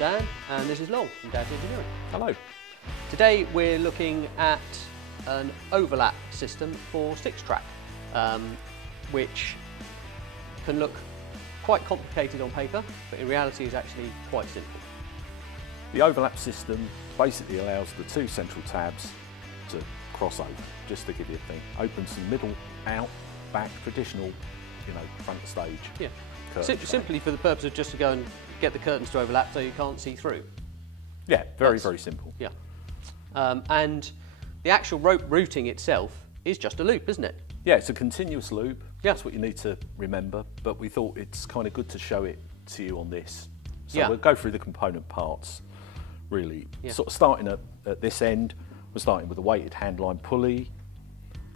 Dan, and this is Long from Dad's Engineering. Hello. Today we're looking at an overlap system for SixTrack, which can look quite complicated on paper, but in reality is actually quite simple. The overlap system basically allows the two central tabs to cross over, just to give you a thing. Opens the middle, out, back, traditional, front stage. Yeah. Simply for the purpose of just to go and get the curtains to overlap so you can't see through. Yeah, very simple. Yeah. And the actual rope routing itself is just a loop, isn't it? Yeah, it's a continuous loop. Yeah. That's what you need to remember, but we thought it's kind of good to show it to you on this. So we'll go through the component parts, really. Yeah. Sort of starting at this end, we're starting with a weighted handline pulley,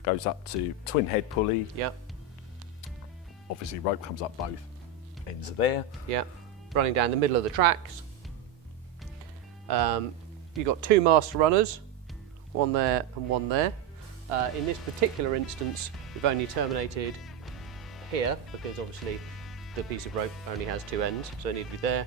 goes up to twin head pulley. Yeah. Obviously rope comes up both ends are there. Yeah. Running down the middle of the tracks. You've got two master runners, one there and one there. In this particular instance, we've only terminated here because obviously the piece of rope only has two ends, so it needs to be there.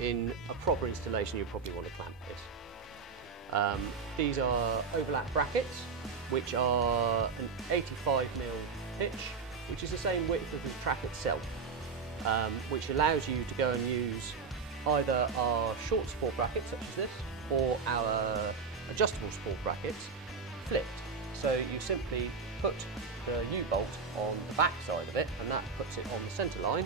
In a proper installation, you probably want to clamp this. These are overlap brackets, which are an 85mm pitch, which is the same width of the track itself, which allows you to go and use either our short support brackets, such as this, or our adjustable support brackets flipped. So you simply put the U-bolt on the back side of it, and that puts it on the centre line.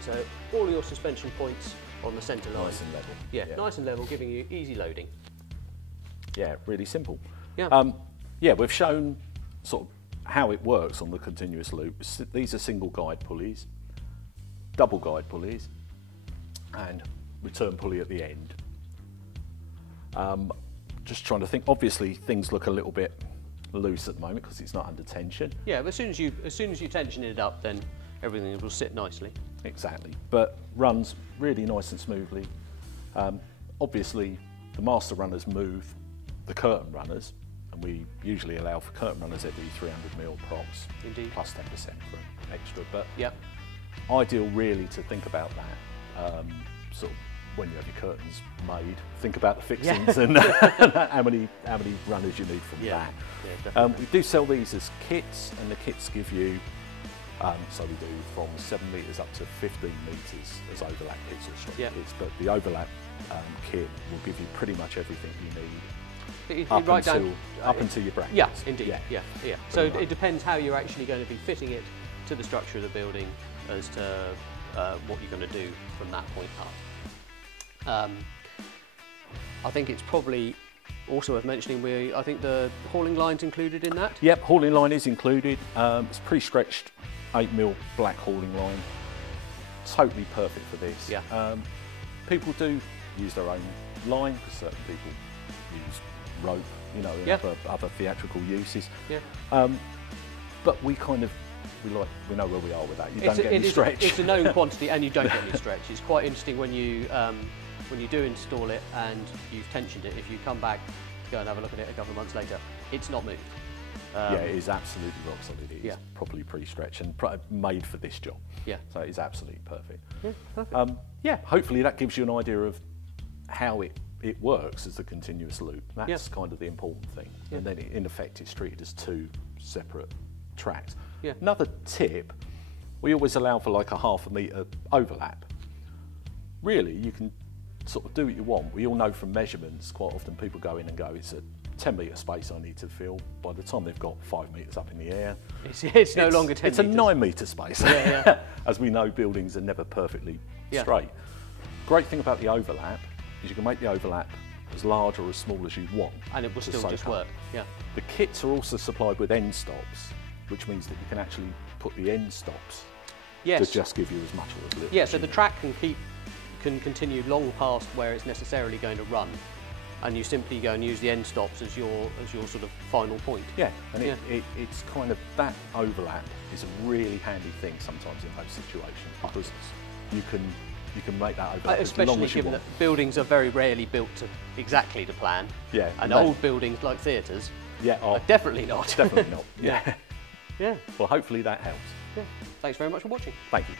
So all your suspension points on the centre line. Nice and level. Yeah, nice and level, giving you easy loading. Yeah, really simple. Yeah. Yeah, we've shown sort of how it works on the continuous loop. These are single guide pulleys, double guide pulleys, and return pulley at the end. Just trying to think. Obviously, things look a little bit loose at the moment because it's not under tension. Yeah, but as soon as you tension it up, then everything will sit nicely. Exactly, but runs really nice and smoothly. Obviously, the master runners move the curtain runners, and we usually allow for curtain runners every 300mm props. Indeed. Plus 10% for extra, but ideal really to think about that. Sort of when you have your curtains made, think about the fixings and how many runners you need from that. Yeah, we do sell these as kits, and the kits give you, so we do from 7 metres up to 15 metres as overlap kits or straight kits, but the overlap kit will give you pretty much everything you need up until your brackets. Yeah, indeed. Yeah. So it depends how you're actually going to be fitting it to the structure of the building as to what you're going to do from that point up. I think it's probably also worth mentioning, I think the hauling line's included in that? Yep, hauling line is included. It's pre-stretched 8mm black hauling line. Totally perfect for this. Yeah. People do use their own line, because certain people use rope, in other theatrical uses. Yeah. But we know where we are with that. You don't get any stretch. It's a known quantity, and you don't get any stretch. It's quite interesting when you do install it and you've tensioned it. If you come back, go and have a look at it a couple of months later, it's not moved. Yeah, it is absolutely rock solid. It is properly pre-stretched and made for this job. Yeah. So it is absolutely perfect. Yeah, perfect. Hopefully that gives you an idea of how it works as a continuous loop. That's kind of the important thing. Yeah. And then in effect it's treated as two separate tracks. Yeah. Another tip, we always allow for like a ½ metre overlap. Really, you can sort of do what you want. We all know from measurements, quite often people go in and go, it's a 10-metre space I need to fill. By the time they've got 5 metres up in the air, it's no longer 10 metres. It's a 9-metre space. As we know, buildings are never perfectly straight. Great thing about the overlap is you can make the overlap as large or as small as you want. And it will still just work. Yeah. The kits are also supplied with end stops, which means that you can actually put the end stops to just give you as much or as little. Yeah, so the track can continue long past where it's necessarily going to run, and you simply go and use the end stops as your sort of final point. Yeah, and it's kind of, that overlap is a really handy thing sometimes in those situations, because you can make that overlap especially as given that buildings are very rarely built to exactly to plan. Yeah, and old buildings like theatres are definitely not. Definitely not. Yeah. Well, hopefully that helps. Yeah. Thanks very much for watching. Thank you.